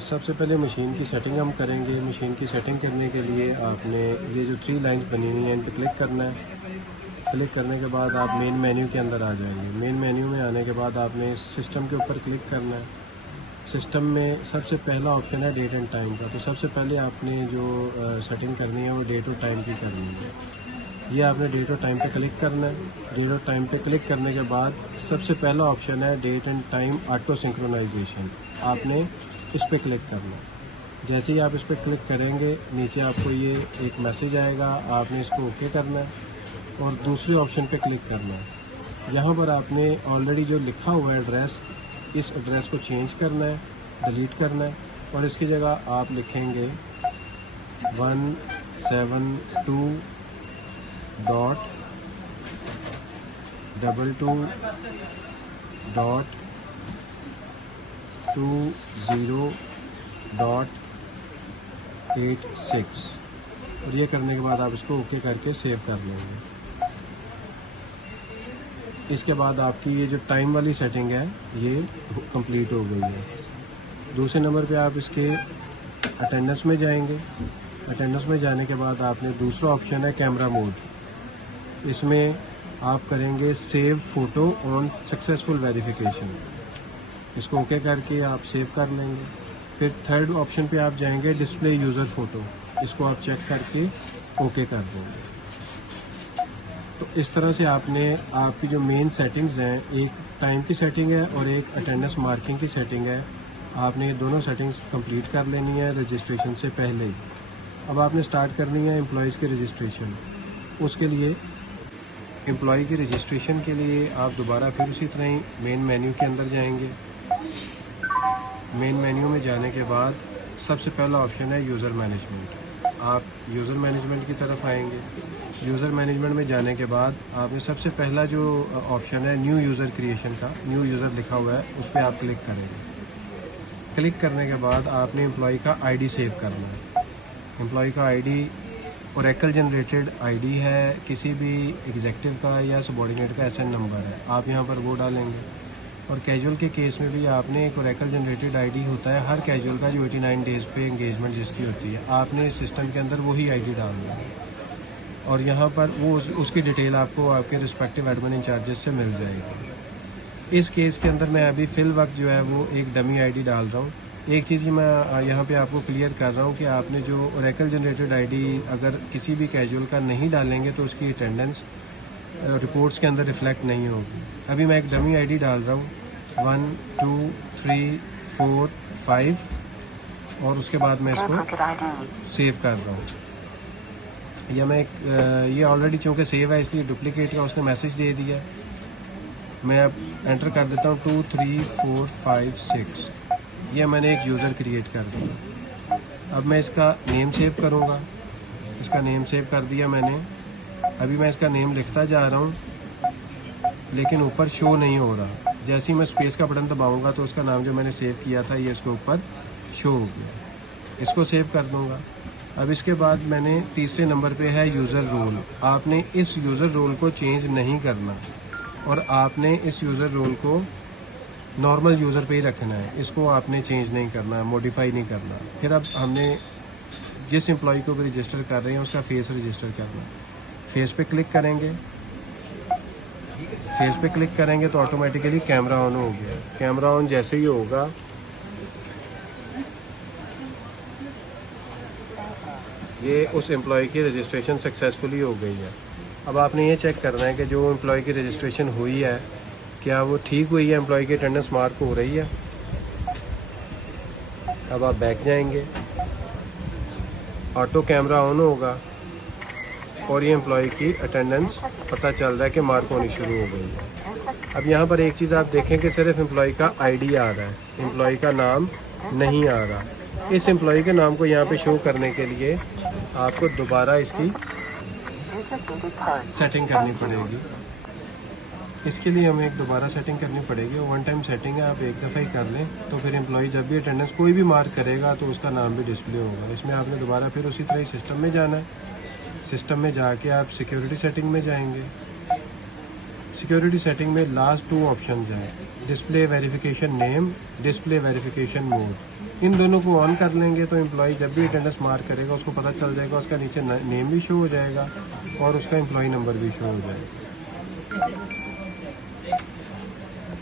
सबसे पहले मशीन की सेटिंग हम करेंगे। मशीन की सेटिंग करने के लिए आपने ये जो 3 लाइंस बनी हुई हैं इन पर क्लिक करना है। क्लिक करने के बाद आप मेन मेन्यू के अंदर आ जाएंगे। मेन मेन्यू में आने के बाद आपने सिस्टम के ऊपर क्लिक करना है। सिस्टम में सबसे पहला ऑप्शन है डेट एंड टाइम का। तो सबसे पहले आपने जो सेटिंग करनी है वो डेट और टाइम की करनी है। ये आपने डेट और टाइम पे क्लिक करना है। डेट और टाइम पे क्लिक करने के बाद सबसे पहला ऑप्शन है date and time auto synchronisation. आपने इस पर क्लिक करना है। जैसे ही आप इस पर क्लिक करेंगे नीचे आपको ये एक मैसेज आएगा, आपने इसको ओके करना है और दूसरे ऑप्शन पे क्लिक करना है। यहाँ पर आपने ऑलरेडी जो लिखा हुआ है एड्रेस, इस एड्रेस को चेंज करना है, डिलीट करना है और इसकी जगह आप लिखेंगे 172.20.86 और ये करने के बाद आप इसको ओके करके सेव कर लेंगे। इसके बाद आपकी ये जो टाइम वाली सेटिंग है ये कंप्लीट हो गई है। दूसरे नंबर पे आप इसके अटेंडेंस में जाएंगे। अटेंडेंस में जाने के बाद आपने दूसरा ऑप्शन है कैमरा मोड। इसमें आप करेंगे save photo on successful verification. इसको ओके करके आप सेव कर लेंगे। फिर थर्ड ऑप्शन पे आप जाएंगे डिस्प्ले यूज़र फ़ोटो। इसको आप चेक करके ओके कर देंगे। तो इस तरह से आपने आपकी जो मेन सेटिंग्स हैं, एक टाइम की सेटिंग है और एक अटेंडेंस मार्किंग की सेटिंग है, आपने दोनों सेटिंग्स कंप्लीट कर लेनी है रजिस्ट्रेशन से पहले ही। अब आपने स्टार्ट करनी है एम्प्लॉयज़ की रजिस्ट्रेशन। उसके लिए एम्प्लॉय की रजिस्ट्रेशन के लिए आप दोबारा फिर उसी तरह ही मेन मेन्यू के अंदर जाएंगे। मेन मेन्यू में जाने के बाद सबसे पहला ऑप्शन है यूज़र मैनेजमेंट। आप यूज़र मैनेजमेंट की तरफ आएंगे। यूज़र मैनेजमेंट में जाने के बाद आपने सबसे पहला जो ऑप्शन है न्यू यूज़र क्रिएशन का, न्यू यूज़र लिखा हुआ है, उस पर आप क्लिक करेंगे। क्लिक करने के बाद आपने एम्प्लॉय का आईडी सेव करना है। एम्प्लॉय का आईडी ओरेकल जनरेटेड आईडी है, किसी भी एग्जेक्टिव का या सबॉर्डिनेट का एसएन नंबर है, आप यहाँ पर वो डालेंगे। और कैजुअल के केस में भी आपने एक ओरेकल जनरेटेड आईडी होता है हर कैजुअल का जो 89 डेज़ पे एंगेजमेंट जिसकी होती है, आपने सिस्टम के अंदर वही आईडी डालना है और यहाँ पर वो उसकी डिटेल आपको आपके रिस्पेक्टिव एडमिन इंचार्जेस से मिल जाएगी। इस केस के अंदर मैं अभी फ़िल वक्त जो है वो एक डमी आईडी डाल रहा हूँ। एक चीज़ की मैं यहाँ पे आपको क्लियर कर रहा हूँ कि आपने जो ओरेकल जनरेटेड आईडी अगर किसी भी कैजुअल का नहीं डालेंगे तो उसकी अटेंडेंस रिपोर्ट्स के अंदर रिफ्लेक्ट नहीं होगी। अभी मैं एक डमी आईडी डाल रहा हूँ 1 2 3 4 5 और उसके बाद मैं इसको सेव कर रहा हूँ। या मैं ये ऑलरेडी चूँकि सेव है इसलिए डुप्लीकेट का उसने मैसेज दे दिया। मैं अब एंटर कर देता हूँ 2 3 4 5 6। ये मैंने एक यूज़र क्रिएट कर दिया। अब मैं इसका नेम सेव करूँगा। इसका नेम सेव कर दिया मैंने। अभी मैं इसका नेम लिखता जा रहा हूँ लेकिन ऊपर शो नहीं हो रहा। जैसे ही मैं स्पेस का बटन दबाऊँगा तो उसका नाम जो मैंने सेव किया था ये इसके ऊपर शो हो गया। इसको सेव कर दूँगा। अब इसके बाद मैंने तीसरे नंबर पे है यूज़र रोल। आपने इस यूज़र रोल को चेंज नहीं करना और आपने इस यूज़र रोल को नॉर्मल यूज़र पे ही रखना है। इसको आपने चेंज नहीं करना, मॉडिफाई नहीं करना। फिर अब हमने जिस एम्प्लॉय को भी रजिस्टर कर रहे हैं उसका फेस रजिस्टर करना। फेस पे क्लिक करेंगे। फेस पे क्लिक करेंगे तो ऑटोमेटिकली कैमरा ऑन हो गया। कैमरा ऑन जैसे ही होगा ये उस एम्प्लॉय की रजिस्ट्रेशन सक्सेसफुली हो गई है। अब आपने ये चेक करना है कि जो एम्प्लॉय की रजिस्ट्रेशन हुई है क्या वो ठीक हुई है, एम्प्लॉय की अटेंडेंस मार्क हो रही है। अब आप बैक जाएंगे, ऑटो कैमरा ऑन होगा और ये एम्प्लॉय की अटेंडेंस पता चल रहा है कि मार्क होनी शुरू हो गई है। अब यहाँ पर एक चीज़ आप देखें कि सिर्फ एम्प्लॉय का आईडी आ रहा है, एम्प्लॉय का नाम नहीं आ रहा। इस एम्प्लॉय के नाम को यहाँ पे शो करने के लिए आपको दोबारा इसकी सेटिंग करनी पड़ेगी। इसके लिए हमें एक दोबारा सेटिंग करनी पड़ेगी। वन टाइम सेटिंग है, आप एक दफ़ा ही कर लें तो फिर एम्प्लॉय जब भी अटेंडेंस कोई भी मार्क करेगा तो उसका नाम भी डिस्प्ले होगा। इसमें आपने दोबारा फिर उसी तरह ही सिस्टम में जाना है। सिस्टम में जाके आप सिक्योरिटी सेटिंग में जाएंगे। सिक्योरिटी सेटिंग में लास्ट 2 ऑप्शंस हैं, display verification name, display verification mode. इन दोनों को ऑन कर लेंगे तो एम्प्लॉय जब भी अटेंडेंस मार्क करेगा उसको पता चल जाएगा, उसका नीचे नेम भी शो हो जाएगा और उसका एम्प्लॉय नंबर भी शो हो जाएगा।